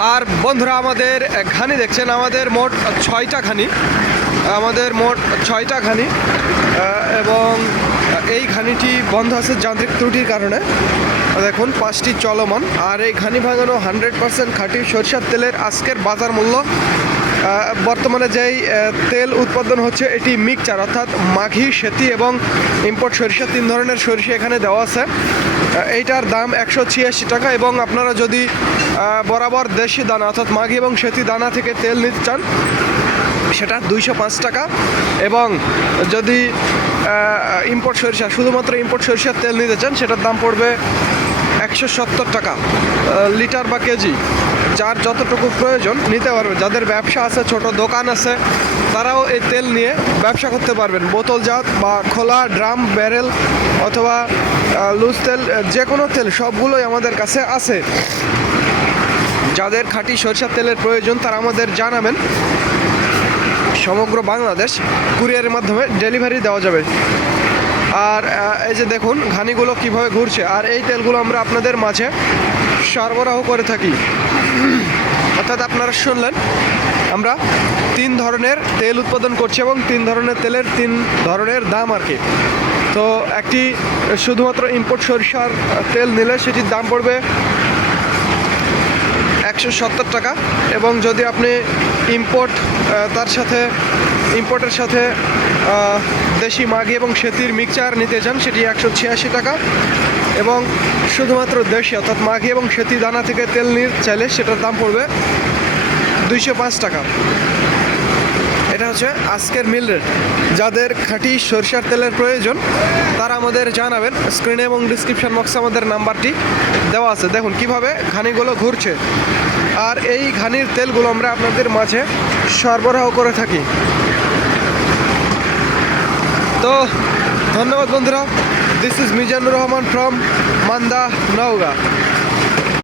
আর বন্ধুরা আমাদের ঘানি দেখছেন, আমাদের মোট 6টা ঘানি, এবং এই ঘানিটি বন্ধ আছে যান্ত্রিক ত্রুটির কারণে। দেখুন 5টি চলমান। আর এই ঘানি ভাঙানো 100% খাঁটি সরিষার তেলের আজকের বাজার মূল্য, বর্তমানে যেই তেল উৎপাদন হচ্ছে এটি মিক্সচার, অর্থাৎ মাঘি, সেতি এবং ইম্পোর্ট সরিষা, 3 ধরনের সরিষা এখানে দেওয়া আছে। এইটার দাম 186 টাকা, এবং আপনারা যদি বরাবর দেশি দানা অর্থাৎ মাঘি এবং সেতি দানা থেকে তেল নিতে চান সেটা 205 টাকা, এবং যদি ইম্পোর্ট সরিষা, শুধুমাত্র ইম্পোর্ট সরিষার তেল নিতে চান সেটার দাম পড়বে 170 টাকা লিটার বা কেজি। যার যতটুকু প্রয়োজন নিতে পারবে। যাদের ব্যবসা আছে, ছোট দোকান আছে, তারাও এই তেল নিয়ে ব্যবসা করতে পারবেন। বোতলজাত বা খোলা ড্রাম, ব্যারেল অথবা লুজ তেল, যে কোনো তেল সবগুলোই আমাদের কাছে আছে। যাদের খাঁটি সরিষার তেলের প্রয়োজন তারা আমাদের জানাবেন। সমগ্র বাংলাদেশ কুরিয়ারের মাধ্যমে ডেলিভারি দেওয়া যাবে। আর এই যে দেখুন ঘানিগুলো কিভাবে ঘুরছে, আর এই তেলগুলো আমরা আপনাদের মাঝে সরবরাহ করে থাকি। অর্থাৎ আপনারা শুনলেন আমরা 3 ধরনের তেল উৎপাদন করছি, এবং 3 ধরনের তেলের 3 ধরনের দাম আর কি। তো একটি শুধুমাত্র ইম্পোর্ট সরিষার তেল নিলে সেটির দাম পড়বে 170 টাকা, এবং যদি আপনি ইম্পোর্টের সাথে দেশি মাঘি এবং সেতির মিক্সচার নিতে চান সেটি 186 টাকা, এবং শুধুমাত্র দেশি অর্থাৎ মাঘি এবং সেতি দানা থেকে তেল নিতে চাইলে সেটার দাম পড়বে 205 টাকা। এটা হচ্ছে আজকের মিল রেট। যাদের খাঁটি সরিষার তেলের প্রয়োজন তারা আমাদের জানাবেন। স্ক্রিনে এবং ডিসক্রিপশন বক্সে আমাদের নাম্বারটি দেওয়া আছে। দেখুন কিভাবে ঘানিগুলো ঘুরছে, আর এই ঘানির তেলগুলো আমরা আপনাদের মাঝে সরবরাহ করে থাকি। তো ধন্যবাদ বন্ধুরা। This is Mizanur Rahman from Manda, Naogaon.